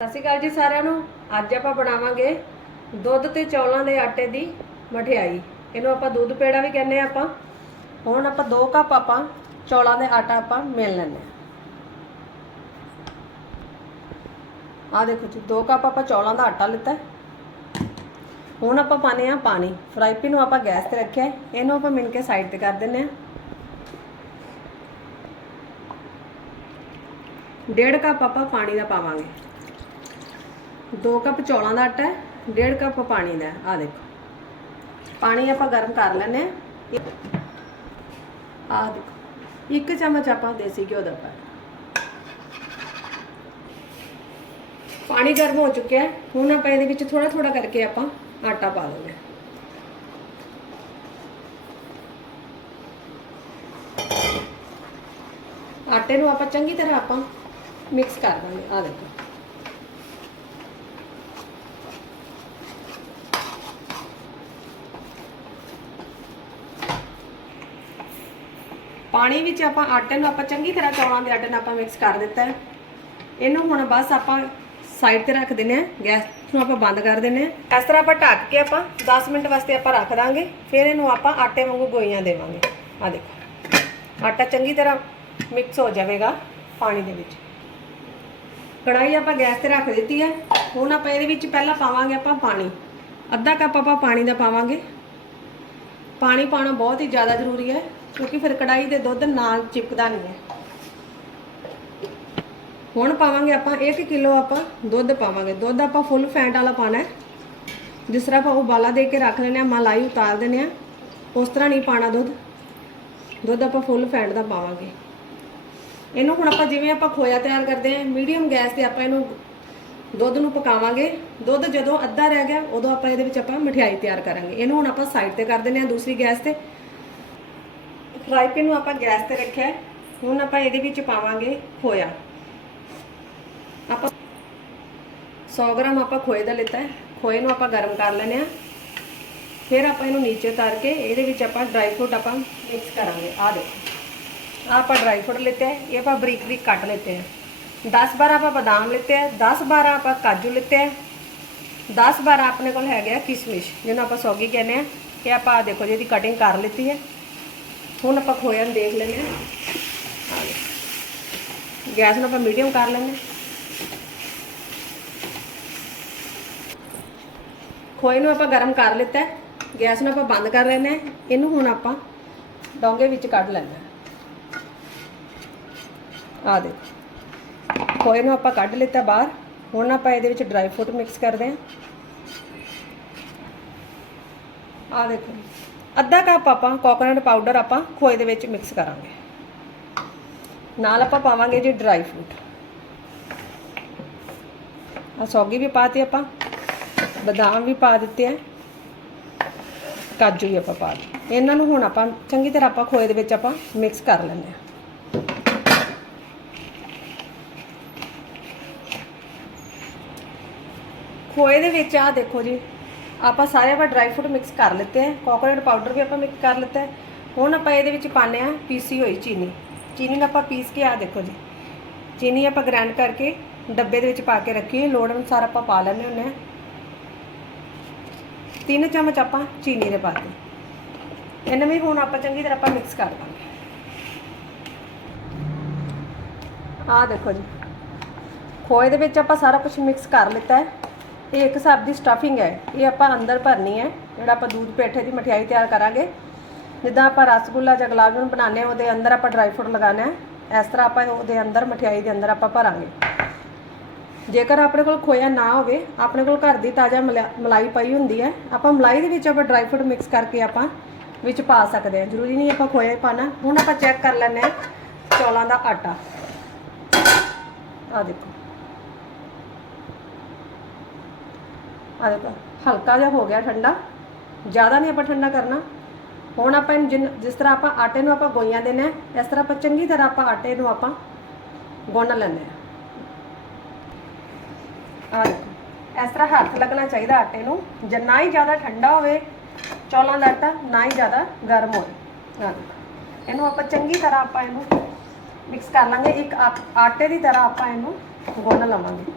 ਸਤਿ ਸ਼੍ਰੀ ਅਕਾਲ ਜੀ ਸਾਰਿਆਂ ਨੂੰ। ਅੱਜ ਆਪਾਂ ਬਣਾਵਾਂਗੇ ਦੁੱਧ ਤੇ ਚੌਲਾਂ ਦੇ ਆਟੇ ਦੀ ਮਠਿਆਈ। ਇਹਨੂੰ ਆਪਾਂ ਦੁੱਧ ਪੇੜਾ ਵੀ ਕਹਿੰਦੇ ਆ ਆਪਾਂ। ਹੁਣ ਆਪਾਂ 2 ਕੱਪ ਆਪਾਂ ਚੌਲਾਂ ਦੇ ਆਟਾ ਆਪਾਂ ਮਿਲ ਲੈਂਦੇ ਆ ਆ ਦੇਖੋ ਜੀ 2 ਕੱਪ ਆਪਾਂ ਚੌਲਾਂ ਦਾ ਆਟਾ ਲਿੱਤਾ। ਹੁਣ ਆਪਾਂ ਪਾਣੇ ਆ ਪਾਣੀ। ਫਰਾਈ ਪੈਨ ਨੂੰ ਆਪਾਂ ਗੈਸ ਤੇ ਰੱਖਿਆ ਇਹਨੂੰ ਆਪਾਂ ਮਿਲ ਕੇ ਸਾਈਡ ਤੇ ਕਰ ਦਿੰਨੇ ਆ ਡੇਢ ਕੱਪ ਆਪਾਂ ਪਾਣੀ ਦਾ ਪਾਵਾਂਗੇ। 2 ਕੱਪ ਚੌਲਾਂ ਦਾ ਆਟਾ ਹੈ 1.5 ਕੱਪ ਪਾਣੀ ਦਾ ਆ ਦੇਖੋ ਪਾਣੀ ਆਪਾਂ ਗਰਮ ਕਰ ਲੈਨੇ ਆ ਆ ਦੇਖੋ। ਇੱਕ ਚਮਚ ਆਪਾਂ ਦੇਸੀ ਘਿਓ ਦਾ ਪਾਇਆ। ਪਾਣੀ ਗਰਮ ਹੋ ਚੁੱਕਿਆ ਹੈ। ਹੁਣ ਆਪਾਂ ਇਹਦੇ ਵਿੱਚ ਥੋੜਾ ਥੋੜਾ ਕਰਕੇ ਆਪਾਂ ਆਟਾ ਪਾ ਦਿੰਦੇ ਹਾਂ। ਆਟੇ ਨੂੰ ਆਪਾਂ ਚੰਗੀ ਤਰ੍ਹਾਂ ਆਪਾਂ ਮਿਕਸ ਕਰ ਦਾਂਗੇ ਆ ਦੇਖੋ। ਪਾਣੀ ਵਿੱਚ ਆਪਾਂ ਆਟੇ ਨੂੰ ਆਪਾਂ ਚੰਗੀ ਤਰ੍ਹਾਂ ਚੌਲਾਂ ਦੇ ਆਟੇ ਨਾਲ ਆਪਾਂ ਮਿਕਸ ਕਰ ਦਿੱਤਾ ਹੈ। ਇਹਨੂੰ ਹੁਣ ਬਸ ਆਪਾਂ ਸਾਈਡ ਤੇ ਰੱਖ ਦਿੰਨੇ ਆ ਗੈਸ ਨੂੰ ਆਪਾਂ ਬੰਦ ਕਰ ਦਿੰਨੇ ਆ ਇਸ ਤਰ੍ਹਾਂ ਆਪਾਂ ਢੱਕ ਕੇ ਆਪਾਂ 10 ਮਿੰਟ ਵਾਸਤੇ ਆਪਾਂ ਰੱਖ ਦਾਂਗੇ। ਫਿਰ ਇਹਨੂੰ ਆਪਾਂ ਆਟੇ ਵਾਂਗੂ ਗੋਈਆਂ ਦੇਵਾਂਗੇ। ਆ ਦੇਖੋ। ਆਟਾ ਚੰਗੀ ਤਰ੍ਹਾਂ ਮਿਕਸ ਹੋ ਜਾਵੇਗਾ ਪਾਣੀ ਦੇ ਵਿੱਚ। ਕੜਾਈ ਆਪਾਂ ਗੈਸ ਤੇ ਰੱਖ ਦਿੱਤੀ ਹੈ। ਹੁਣ ਆਪਾਂ ਇਹਦੇ ਵਿੱਚ ਪਹਿਲਾਂ ਪਾਵਾਂਗੇ ਆਪਾਂ ਪਾਣੀ। ਅੱਧਾ ਕੱਪ ਆਪਾਂ ਪਾਣੀ ਦਾ ਪਾਵਾਂਗੇ। ਪਾਣੀ ਪਾਣਾ ਬਹੁਤ ਹੀ ਜ਼ਿਆਦਾ ਜ਼ਰੂਰੀ ਹੈ। ਕਿਉਂਕਿ ਫਿਰ ਕੜਾਈ ਦੇ ਦੁੱਧ ਨਾਲ ਚਿਪਕਦਾ ਨਹੀਂ ਹੈ। ਹੁਣ ਪਾਵਾਂਗੇ ਆਪਾਂ 1 ਕਿਲੋ ਆਪਾਂ ਦੁੱਧ ਪਾਵਾਂਗੇ। ਦੁੱਧ ਆਪਾਂ ਫੁੱਲ ਫੈਂਟ ਵਾਲਾ ਪਾਣਾ ਹੈ। ਜਿਸ ਤਰ੍ਹਾਂ ਆਪਾਂ ਉਬਾਲਾ ਦੇ ਕੇ ਰੱਖ ਲੈਨੇ ਆ ਮਲਾਈ ਉਤਾਰ ਦਿੰਨੇ ਆ ਉਸ ਤਰ੍ਹਾਂ ਨਹੀਂ ਪਾਣਾ ਦੁੱਧ। ਦੁੱਧ ਆਪਾਂ ਫੁੱਲ ਫੈਂਟ ਦਾ ਪਾਵਾਂਗੇ। ਇਹਨੂੰ ਹੁਣ ਆਪਾਂ ਜਿਵੇਂ ਆਪਾਂ ਖੋਇਆ ਤਿਆਰ ਕਰਦੇ ਆ ਮੀਡੀਅਮ ਗੈਸ ਤੇ ਆਪਾਂ ਇਹਨੂੰ ਦੁੱਧ ਨੂੰ ਪਕਾਵਾਂਗੇ। ਦੁੱਧ ਜਦੋਂ ਅੱਧਾ ਰਹਿ ਗਿਆ, ਉਦੋਂ ਆਪਾਂ ਇਹਦੇ ਵਿੱਚ ਆਪਾਂ ਮਠਿਆਈ ਤਿਆਰ ਕਰਾਂਗੇ। ਇਹਨੂੰ ਹੁਣ ਆਪਾਂ ਸਾਈਡ ਤੇ ਕਰ ਦਿੰਨੇ ਆ ਦੂਸਰੀ ਗੈਸ ਤੇ। ਫਰਾਈ ਪੈਨ ਨੂੰ ਆਪਾਂ ਗੈਸ ਤੇ ਰੱਖਿਆ ਹੁਣ ਆਪਾਂ ਇਹਦੇ ਵਿੱਚ ਪਾਵਾਂਗੇ ਖੋਇਆ। ਆਪਾਂ 100 ਗ੍ਰਾਮ ਆਪਾਂ ਖੋਏ ਦਾ ਲਿੱਤਾ ਹੈ। ਖੋਏ ਨੂੰ ਆਪਾਂ ਗਰਮ ਕਰ ਲੈਨੇ ਆ ਫਿਰ ਆਪਾਂ ਇਹਨੂੰ ਨੀਚੇ ਉਤਾਰ ਕੇ ਇਹਦੇ ਵਿੱਚ ਆਪਾਂ ਡਰਾਈ ਫਰੂਟ ਆਪਾਂ ਮਿਕਸ ਕਰਾਂਗੇ। ਆ ਦੇਖੋ। ਆਹ ਆਪਾਂ ਡਰਾਈ ਫਰੂਟ ਲਿੱਤੇ ਇਹ ਆਪਾਂ ਬਰੀਕ ਬਰੀਕ ਕੱਟ ਲਿੱਤੇ ਹੈ। 10 12 ਆਪਾਂ ਬਦਾਮ ਲਿੱਤੇ ਆ 10 12 ਆਪਾਂ ਕਾਜੂ ਲਿੱਤੇ ਹੈ। 10 12 ਆਪਣੇ ਕੋਲ ਹੈਗੇ ਆ ਕਿਸ਼ਮਿਸ਼, ਜਿਹਨੂੰ ਆਪਾਂ ਸੌਗੀ ਕਹਿੰਦੇ ਆ ਇਹ ਆਪਾਂ ਆਹ ਦੇਖੋ ਜੀ, ਇਹਦੀ ਕਟਿੰਗ ਕਰ ਲਿੱਤੀ ਹੈ। ਹੁਣ ਆਪਾਂ ਖੋਇਆ ਨੂੰ ਦੇਖ ਲੈਂਦੇ ਹਾਂ। ਗੈਸ ਨੂੰ ਆਪਾਂ ਮੀਡੀਅਮ ਕਰ ਲੈਂਦੇ ਹਾਂ। ਖੋਏ ਨੂੰ ਆਪਾਂ ਗਰਮ ਕਰ ਲਿੱਤਾ ਗੈਸ ਨੂੰ ਆਪਾਂ ਬੰਦ ਕਰ ਲੈਣਾ ਹੈ। ਇਹਨੂੰ ਹੁਣ ਆਪਾਂ ਡੋਂਗੇ ਵਿੱਚ ਕੱਢ ਲੈਣਾ ਹੈ। ਆ ਦੇਖੋ। ਖੋਏ ਨੂੰ ਆਪਾਂ ਕੱਢ ਲਿੱਤਾ ਬਾਹਰ। ਹੁਣ ਆਪਾਂ ਇਹਦੇ ਵਿੱਚ ਡਰਾਈ ਫਰੂਟ ਮਿਕਸ ਕਰਦੇ ਹਾਂ। ਆ ਦੇਖੋ। ਅੱਧਾ ਕੱਪ ਆਪਾਂ ਕੋਕੋਨਟ ਪਾਊਡਰ ਆਪਾਂ ਖੋਏ ਦੇ ਵਿੱਚ ਮਿਕਸ ਕਰਾਂਗੇ। ਨਾਲ ਆਪਾਂ ਪਾਵਾਂਗੇ ਜੀ ਡਰਾਈ ਫਰੂਟ ਆ ਸੌਗੀ ਵੀ ਪਾਤੀ ਆਪਾਂ, ਬਦਾਮ ਵੀ ਪਾ ਦਿੱਤੇ ਆ, ਕਾਜੂ ਵੀ ਆਪਾਂ ਪਾ ਦਿੱਤੇ। ਇਹਨਾਂ ਨੂੰ ਹੁਣ ਆਪਾਂ ਚੰਗੀ ਤਰ੍ਹਾਂ ਆਪਾਂ ਖੋਏ ਦੇ ਵਿੱਚ ਆਪਾਂ ਮਿਕਸ ਕਰ ਲੈਂਦੇ ਆ। ਖੋਏ ਦੇ ਵਿੱਚ ਆ ਦੇਖੋ ਜੀ ਆਪਾਂ ਸਾਰੇ ਆਪਾਂ ਡਰਾਈ ਫਰੂਟ ਮਿਕਸ ਕਰ ਲਿੱਤੇ ਹੈ ਕੋਕੋਨਟ ਪਾਊਡਰ ਵੀ ਆਪਾਂ ਮਿਕਸ ਕਰ ਲਿੱਤਾ ਹੈ। ਹੁਣ ਆਪਾਂ ਇਹਦੇ ਵਿੱਚ ਪਾਣੇ ਆ ਪੀਸੀ ਹੋਈ ਚੀਨੀ। ਚੀਨੀ ਨੂੰ ਆਪਾਂ ਪੀਸ ਕੇ ਆ ਦੇਖੋ ਜੀ। ਚੀਨੀ ਆਪਾਂ ਗ੍ਰਾਈਂਡ ਕਰਕੇ ਡੱਬੇ ਦੇ ਵਿੱਚ ਪਾ ਕੇ ਰੱਖੀ ਲੋੜ ਅਨੁਸਾਰ ਆਪਾਂ ਪਾ ਲੈਂਦੇ ਹੁੰਦੇ ਆ ਤਿੰਨ ਚਮਚ ਆਪਾਂ ਚੀਨੀ ਦੇ ਪਾਤੇ ਇਹਨਾਂ ਵੀ ਹੁਣ ਆਪਾਂ ਚੰਗੀ ਤਰ੍ਹਾਂ ਆਪਾਂ ਮਿਕਸ ਕਰ ਦਾਂਗੇ ਆ ਦੇਖੋ ਜੀ। ਖੋਏ ਦੇ ਵਿੱਚ ਆਪਾਂ ਸਾਰਾ ਕੁਝ ਮਿਕਸ ਕਰ ਲਿੱਤਾ ਹੈ। ਇਹ ਇੱਕ ਹਿਸਾਬ ਦੀ ਸਟਫਿੰਗ ਹੈ। ਇਹ ਆਪਾਂ ਅੰਦਰ ਭਰਨੀ ਹੈ। ਜਿਹੜਾ ਆਪਾਂ ਦੂਧ ਪੇਠੇ ਦੀ ਮਠਿਆਈ ਤਿਆਰ ਕਰਾਂਗੇ। ਜਿੱਦਾਂ ਆਪਾਂ ਰਸਗੁੱਲਾ ਜਾਂ ਗੁਲਾਬ ਜਾਮੁਨ ਬਣਾਉਂਦੇ ਹਾਂ, ਉਹਦੇ ਅੰਦਰ ਆਪਾਂ ਡਰਾਈ ਫਰੂਟ ਲਗਾਉਣਾ ਹੈ। ਇਸ ਤਰ੍ਹਾਂ ਆਪਾਂ ਉਹਦੇ ਅੰਦਰ, ਮਠਿਆਈ ਦੇ ਅੰਦਰ ਆਪਾਂ ਭਰਾਂਗੇ। ਜੇਕਰ ਆਪਣੇ ਕੋਲ ਖੋਇਆ ਨਾ ਹੋਵੇ, ਆਪਣੇ ਕੋਲ ਘਰ ਦੀ ਤਾਜ਼ਾ ਮਲਾ- ਮਲਾਈ ਪਈ ਹੁੰਦੀ ਹੈ, ਆਪਾਂ ਮਲਾਈ ਦੇ ਵਿੱਚ ਆਪਾਂ ਡਰਾਈ ਫਰੂਟ ਮਿਕਸ ਕਰਕੇ ਆਪਾਂ ਵਿੱਚ ਪਾ ਸਕਦੇ ਹਾਂ। ਜ਼ਰੂਰੀ ਨਹੀਂ ਆਪਾਂ ਖੋਇਆ ਹੀ ਪਾਣਾ ਹੁਣ ਆਪਾਂ ਚੈੱਕ ਕਰ ਲੈਂਦੇ ਹਾਂ ਚੌਲਾਂ ਦਾ ਆਟਾ। ਆ ਦੇਖੋ। ਆ ਦੇਖੋ ਹਲਕਾ ਜਿਹਾ ਹੋ ਗਿਆ ਠੰਡਾ ਜ਼ਿਆਦਾ ਨਹੀਂ ਆਪਾਂ ਠੰਡਾ ਕਰਨਾ। ਹੁਣ ਆਪਾਂ ਇਹਨੂੰ ਜਿਨ- ਜਿਸ ਤਰ੍ਹਾਂ ਆਪਾਂ ਆਟੇ ਨੂੰ ਆਪਾਂ ਗੋਈਆਂ ਦੇਣਾ ਹੈ, ਇਸ ਤਰ੍ਹਾਂ ਆਪਾਂ ਚੰਗੀ ਤਰ੍ਹਾਂ ਆਪਾਂ ਆਟੇ ਨੂੰ ਆਪਾਂ ਗੁੰਨ ਲੈਂਦੇ ਹਾਂ ਆ ਦੇਖੋ ਇਸ ਤਰ੍ਹਾਂ ਹੱਥ ਲੱਗਣਾ ਚਾਹੀਦਾ ਆਟੇ ਨੂੰ। ਜੇ ਨਾ ਹੀ ਜ਼ਿਆਦਾ ਠੰਡਾ ਹੋਵੇ ਚੌਲਾਂ ਦਾ ਆਟਾ ਨਾ ਹੀ ਜ਼ਿਆਦਾ ਗਰਮ ਹੋਵੇ। ਆ ਦੇਖੋ ਇਹਨੂੰ ਆਪਾਂ ਚੰਗੀ ਤਰ੍ਹਾਂ ਆਪਾਂ ਇਹਨੂੰ ਮਿਕਸ ਕਰ ਲਾਂਗੇ। ਇੱਕ ਆਟੇ ਦੀ ਤਰ੍ਹਾਂ ਆਪਾਂ ਇਹਨੂੰ ਗੁੰਨ ਲਵਾਂਗੇ।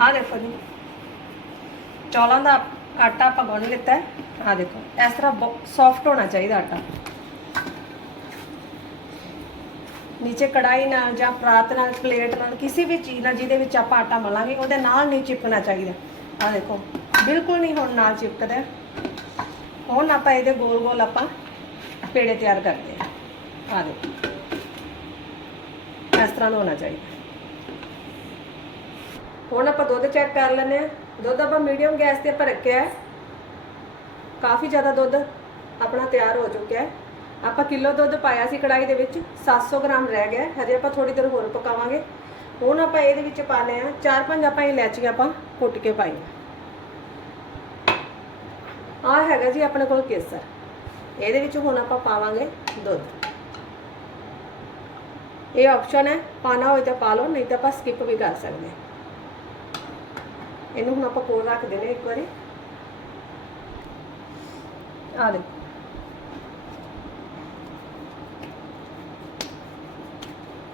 ਆਹ ਦੇਖੋ ਜੀ। ਚੌਲਾਂ ਦਾ ਆਟਾ ਆਪਾਂ ਗੁੰਨ ਲਿੱਤਾ ਹੈ। ਆਹ ਦੇਖੋ, ਇਸ ਤਰ੍ਹਾਂ ਸੌਫਟ ਹੋਣਾ ਚਾਹੀਦਾ ਆਟਾ। ਨੀਚੇ ਕੜਾਈ ਨਾਲ ਜਾਂ ਪਰਾਤ ਨਾਲ, ਪਲੇਟ ਨਾਲ, ਕਿਸੇ ਵੀ ਚੀਜ਼ ਨਾਲ ਜਿਹਦੇ ਵਿੱਚ ਆਪਾਂ ਆਟਾ ਮਲਾਂਗੇ, ਉਹਦੇ ਨਾਲ ਨਹੀਂ ਚਿਪਕਣਾ ਚਾਹੀਦਾ। ਆਹ ਦੇਖੋ, ਬਿਲਕੁਲ ਨਹੀਂ ਹੁਣ ਨਾਲ ਚਿਪਕਦਾ। ਹੁਣ ਆਪਾਂ ਇਹਦੇ ਗੋਲ ਗੋਲ ਆਪਾਂ ਪੇੜੇ ਤਿਆਰ ਕਰਦੇ ਆ ਆਹ ਦੇਖੋ, ਇਸ ਤਰ੍ਹਾਂ ਦਾ ਹੋਣਾ ਚਾਹੀਦਾ। ਹੁਣ ਆਪਾਂ ਦੁੱਧ ਚੈੱਕ ਕਰ ਲੈਂਦੇ ਆ ਦੁੱਧ ਆਪਾਂ ਮੀਡੀਅਮ ਗੈਸ ਤੇ ਆਪਾਂ ਰੱਖਿਆ ਹੈ। ਕਾਫੀ ਜ਼ਿਆਦਾ ਦੁੱਧ ਆਪਣਾ ਤਿਆਰ ਹੋ ਚੁੱਕਿਆ ਹੈ। ਆਪਾਂ ਕਿਲੋ ਦੁੱਧ ਪਾਇਆ ਸੀ ਕੜਾਈ ਦੇ ਵਿੱਚ 700 ਗ੍ਰਾਮ ਰਹਿ ਗਿਆ ਹਜੇ ਆਪਾਂ ਥੋੜੀ ਦੇਰ ਹੋਰ ਪਕਾਵਾਂਗੇ। ਹੁਣ ਆਪਾਂ ਇਹਦੇ ਵਿੱਚ ਪਾਣੇ ਆ ਚਾਰ ਪੰਜ ਆਪਾਂ ਇਲਾਚੀਆਂ ਆਪਾਂ ਕੁੱਟ ਕੇ ਪਾਈਆਂ ਆ ਹੈਗਾ ਜੀ ਆਪਣੇ ਕੋਲ ਕੇਸਰ। ਇਹਦੇ ਵਿੱਚ ਹੁਣ ਆਪਾਂ ਪਾਵਾਂਗੇ ਦੁੱਧ। ਇਹ ਆਪਸ਼ਨ ਹੈ ਪਾਣਾ ਹੋਏ ਤਾਂ ਪਾ ਲਓ, ਨਹੀਂ ਤਾਂ ਆਪਾਂ ਸਕਿਪ ਵੀ ਕਰ ਸਕਦੇ ਹਾਂ। ਇਹਨੂੰ ਹੁਣ ਆਪਾਂ ਕੋਲ ਰੱਖ ਦੇਣੇ ਇੱਕ ਵਾਰੀ। ਆ ਦੇਖੋ।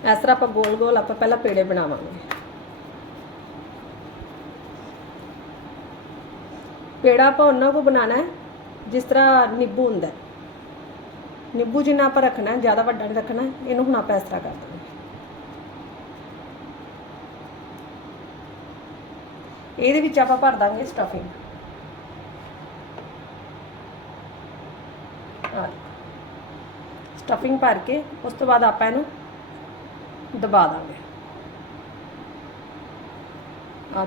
ਇਸ ਤਰ੍ਹਾਂ ਆਪਾਂ ਗੋਲ ਗੋਲ ਆਪਾਂ ਪਹਿਲਾਂ ਪੇੜੇ ਬਣਾਵਾਂਗੇ। ਪੇੜਾ ਆਪਾਂ ਉਹਨਾਂ ਕੋ ਬਣਾਉਣਾ ਹੈ, ਜਿਸ ਤਰ੍ਹਾਂ ਨਿੰਬੂ ਹੁੰਦਾ ਨਿੰਬੂ ਜਿੰਨਾ ਆਪਾਂ ਰੱਖਣਾ ਹੈ, ਜ਼ਿਆਦਾ ਵੱਡਾ ਨਹੀਂ ਰੱਖਣਾ, ਇਹਨੂੰ ਹੁਣ ਆਪਾਂ ਇਸ ਤਰ੍ਹਾਂ ਕਰ ਦਾਂਗੇ ਇਹਦੇ ਵਿੱਚ ਆਪਾਂ ਭਰ ਦਾਂਗੇ ਸਟਫਿੰਗ ਸਟਫਿੰਗ ਭਰ ਕੇ ਉਸ ਤੋਂ ਬਾਅਦ ਆਪਾਂ ਇਹਨੂੰ ਦਬਾ ਦਾਂਗੇ। ਆ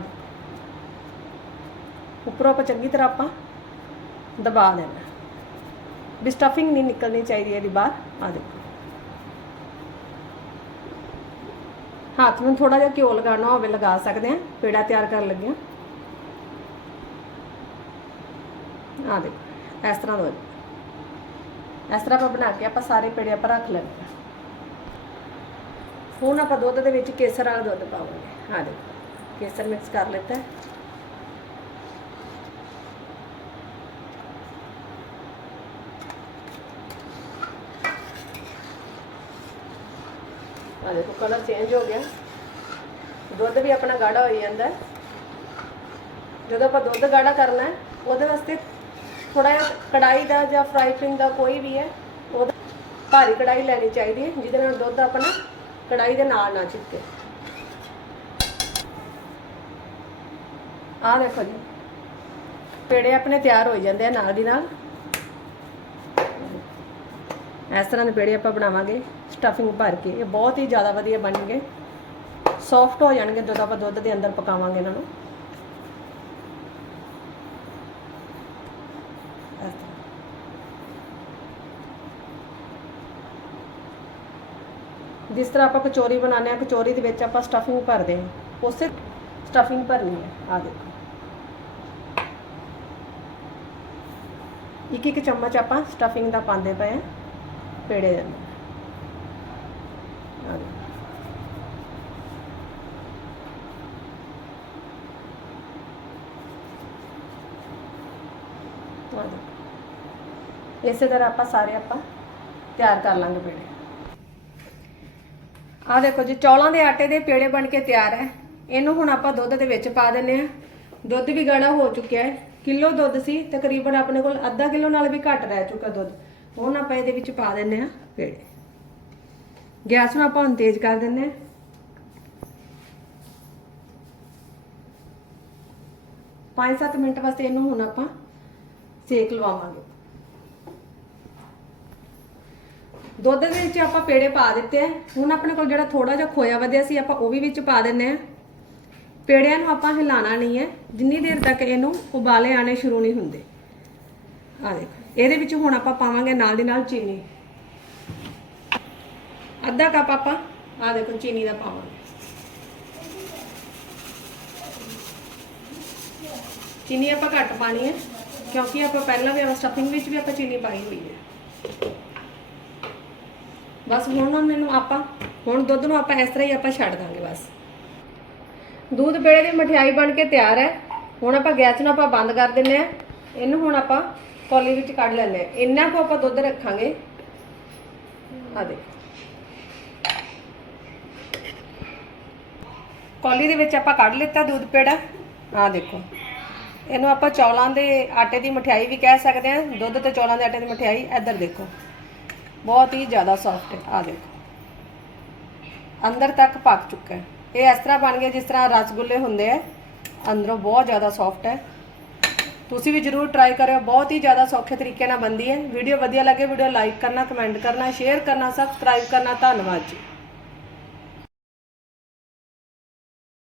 ਉੱਪਰੋਂ ਆਪਾਂ ਚੰਗੀ ਤਰ੍ਹਾਂ ਆਪਾਂ ਦਬਾ ਦੇਣਾ। ਵੀ ਸਟਫਿੰਗ ਨਹੀਂ ਨਿਕਲਣੀ ਚਾਹੀਦੀ ਇਹਦੀ ਬਾਹਰ। ਆ ਦੇਖੋ। ਹੱਥ ਨੂੰ ਥੋੜਾ ਜਿਹਾ ਘਿਓ ਲਗਾਉਣਾ ਹੋਵੇ, ਲਗਾ ਸਕਦੇ ਆ ਪੇੜਾ ਤਿਆਰ ਕਰਨ ਲੱਗਿਆ ਆ ਦੇਖੋ, ਇਸ ਤਰ੍ਹਾਂ ਦਾ ਇਸ ਤਰ੍ਹਾਂ ਆਪਾਂ ਬਣਾ ਕੇ ਆਪਾਂ ਸਾਰੇ ਪੇੜੇ ਆਪਾਂ ਰੱਖ ਲੈਣੇ ਆ ਹੁਣ ਆਪਾਂ ਦੁੱਧ ਦੇ ਵਿੱਚ ਕੇਸਰ ਵਾਲਾ ਦੁੱਧ ਪਾਵਾਂਗੇ। ਆ ਦੇਖੋ, ਕੇਸਰ ਮਿਕਸ ਕਰ ਲਿੱਤਾ ਆ ਦੇਖੋ ਕਲਰ ਚੇਂਜ ਹੋ ਗਿਆ। ਦੁੱਧ ਵੀ ਆਪਣਾ ਗਾੜਾ ਹੋ ਜਾਂਦਾ ਜਦੋਂ ਆਪਾਂ ਦੁੱਧ ਗਾੜਾ ਕਰਨਾ ਹੈ, ਉਹਦੇ ਵਾਸਤੇ ਥੋੜਾ ਜਿਹਾ ਕੜਾਈ ਦਾ ਜਾਂ ਫਰਾਈ ਪੈਨ ਦਾ ਕੋਈ ਵੀ ਹੈ ਉਹ ਭਾਰੀ ਕੜਾਈ ਲੈਣੀ ਚਾਹੀਦੀ ਹੈ, ਜਿਹਦੇ ਨਾਲ ਦੁੱਧ ਆਪਣਾ ਕੜਾਈ ਦੇ ਨਾਲ ਨਾ ਚਿਪਕੇ। ਆਹ ਦੇਖੋ ਜੀ, ਪੇੜੇ ਆਪਣੇ ਤਿਆਰ ਹੋ ਜਾਂਦੇ ਆ ਨਾਲ ਦੀ ਨਾਲ। ਇਸ ਤਰ੍ਹਾਂ ਦੇ ਪੇੜੇ ਆਪਾਂ ਬਣਾਵਾਂਗੇ। ਸਟਫਿੰਗ ਭਰ ਕੇ, ਇਹ ਬਹੁਤ ਹੀ ਜ਼ਿਆਦਾ ਵਧੀਆ ਬਣਨਗੇ ਸੌਫਟ ਹੋ ਜਾਣਗੇ, ਜਦੋਂ ਆਪਾਂ ਦੁੱਧ ਦੇ ਅੰਦਰ ਪਕਾਵਾਂਗੇ ਇਹਨਾਂ ਨੂੰ। ਜਿਸ ਤਰ੍ਹਾਂ ਆਪਾਂ ਕਚੋਰੀ ਬਣਾਉਂਦੇ ਆ ਕਚੋਰੀ ਦੇ ਵਿੱਚ ਆਪਾਂ ਸਟਫਿੰਗ ਭਰਦੇ ਹਾਂ। ਉਸੇ ਸਟਫਿੰਗ ਭਰਨੀ ਹੈ। ਆ ਦੇਖੋ। ਇੱਕ ਇੱਕ ਚਮਚ ਆਪਾਂ ਸਟਫਿੰਗ ਦਾ ਪਾਉਂਦੇ ਪਏ ਆ ਪੇੜੇ ਦੇ ਅੰਦਰ ਆ ਦੇਖੋ। ਆ ਦੇਖੋ। ਇਸੇ ਤਰ੍ਹਾਂ ਆਪਾਂ ਸਾਰੇ ਆਪਾਂ ਤਿਆਰ ਕਰ ਲਾਂਗੇ ਪੇੜੇ। ਆ ਦੇਖੋ ਜੀ, ਚੌਲਾਂ ਦੇ ਆਟੇ ਦੇ ਪੇੜੇ ਬਣ ਕੇ ਤਿਆਰ ਹੈ। ਇਹਨੂੰ ਹੁਣ ਆਪਾਂ ਦੁੱਧ ਦੇ ਵਿੱਚ ਪਾ ਦਿੰਨੇ ਆ ਦੁੱਧ ਵੀ ਗਾੜਾ ਹੋ ਚੁੱਕਿਆ ਹੈ। ਕਿਲੋ ਦੁੱਧ ਸੀ, ਤਕਰੀਬਨ ਆਪਣੇ ਕੋਲ ਅੱਧਾ ਕਿਲੋ ਨਾਲ ਵੀ ਘੱਟ ਰਹਿ ਚੁੱਕਾ ਦੁੱਧ। ਹੁਣ ਆਪਾਂ ਇਹਦੇ ਵਿੱਚ ਪਾ ਦਿੰਨੇ ਆ ਪੇੜੇ। ਗੈਸ ਨੂੰ ਆਪਾਂ ਹੁਣ ਤੇਜ਼ ਕਰ ਦਿੰਨੇ ਆ ਪੰਜ ਸੱਤ ਮਿੰਟ ਵਾਸਤੇ ਇਹਨੂੰ ਹੁਣ ਆਪਾਂ ਸੇਕ ਲਵਾਵਾਂਗੇ। ਦੁੱਧ ਦੇ ਵਿੱਚ ਆਪਾਂ ਪੇੜੇ ਪਾ ਦਿੱਤੇ ਆ। ਹੁਣ ਆਪਣੇ ਕੋਲ ਜਿਹੜਾ ਥੋੜਾ ਜਿਹਾ ਖੋਇਆ ਵਧਿਆ ਸੀ, ਆਪਾਂ ਉਹ ਵੀ ਵਿੱਚ ਪਾ ਦਿੰਨੇ ਆ। ਪੇੜਿਆਂ ਨੂੰ ਆਪਾਂ ਹਿਲਾਣਾ ਨਹੀਂ ਹੈ। ਜਿੰਨੀ ਦੇਰ ਤੱਕ ਇਹਨੂੰ ਉਬਾਲੇ ਆਣੇ ਸ਼ੁਰੂ ਨਹੀਂ ਹੁੰਦੇ। ਆ ਦੇਖੋ, ਇਹਦੇ ਵਿੱਚ ਹੁਣ ਆਪਾਂ ਪਾਵਾਂਗੇ ਨਾਲ ਦੀ ਨਾਲ ਚੀਨੀ। ਅੱਧਾ ਕੱਪ ਆਪਾਂ ਆ ਦੇਖੋ ਚੀਨੀ ਦਾ ਪਾਵਾਂਗੇ। ਚੀਨੀ ਆਪਾਂ ਘੱਟ ਪਾਣੀ ਹੈ। ਕਿਉਂਕਿ ਆਪਾਂ ਪਹਿਲਾਂ ਵੀ ਸਟਫਿੰਗ ਵਿੱਚ ਵੀ ਆਪਾਂ ਚੀਨੀ ਪਾਈ ਹੋਈ ਹੈ। ਬਸ ਹੁਣ ਮੈਨੂੰ ਆਪਾਂ, ਹੁਣ ਦੁੱਧ ਨੂੰ ਆਪਾਂ ਇਸ ਤਰ੍ਹਾਂ ਹੀ ਆਪਾਂ ਛੱਡ ਦਾਂਗੇ ਬਸ। ਦੁੱਧ ਪੇੜੇ ਦੀ ਮਠਿਆਈ ਬਣ ਕੇ ਤਿਆਰ ਹੈ। ਹੁਣ ਆਪਾਂ ਗੈਸ ਨੂੰ ਆਪਾਂ ਬੰਦ ਕਰ ਦਿੰਨੇ ਆ ਇਹਨੂੰ ਹੁਣ ਆਪਾਂ ਕੌਲੀ ਵਿੱਚ ਕੱਢ ਲੈਂਦੇ ਆ ਇੰਨਾ ਕੁ ਆਪਾਂ ਦੁੱਧ ਰੱਖਾਂਗੇ। ਆ ਦੇ ਕੌਲੀ ਦੇ ਵਿੱਚ ਆਪਾਂ ਕੱਢ ਲਿੱਤਾ ਦੁੱਧ ਪੇੜਾ। ਆ ਦੇਖੋ। ਇਹਨੂੰ ਆਪਾਂ ਚੌਲਾਂ ਦੇ ਆਟੇ ਦੀ ਮਠਿਆਈ ਵੀ ਕਹਿ ਸਕਦੇ ਹਾਂ। ਦੁੱਧ ਤੇ ਚੌਲਾਂ ਦੇ ਆਟੇ ਦੀ ਮਠਿਆਈ ਇੱਧਰ ਦੇਖੋ। ਬਹੁਤ ਹੀ ਜ਼ਿਆਦਾ ਸੌਫਟ ਹੈ। ਆ ਦੇਖੋ। ਅੰਦਰ ਤੱਕ ਪੱਕ ਚੁੱਕਾ ਹੈ। ਇਹ ਇਸ ਤਰ੍ਹਾਂ ਬਣ ਗਿਆ ਜਿਸ ਤਰ੍ਹਾਂ ਰਸਗੁੱਲੇ ਹੁੰਦੇ ਆ। ਅੰਦਰੋਂ ਬਹੁਤ ਜ਼ਿਆਦਾ ਸੌਫਟ ਹੈ। ਤੁਸੀਂ ਵੀ ਜਰੂਰ ਟਰਾਈ ਕਰਿਓ। ਬਹੁਤ ਹੀ ਜ਼ਿਆਦਾ ਸੌਖੇ ਤਰੀਕੇ ਨਾਲ ਬਣਦੀ ਹੈ। ਵੀਡੀਓ ਵਧੀਆ ਲੱਗੇ, ਵੀਡੀਓ ਲਾਈਕ ਕਰਨਾ ਕਮੈਂਟ ਕਰਨਾ ਸ਼ੇਅਰ ਕਰਨਾ ਸਬਸਕ੍ਰਾਈਬ ਕਰਨਾ। ਧੰਨਵਾਦ ਜੀ।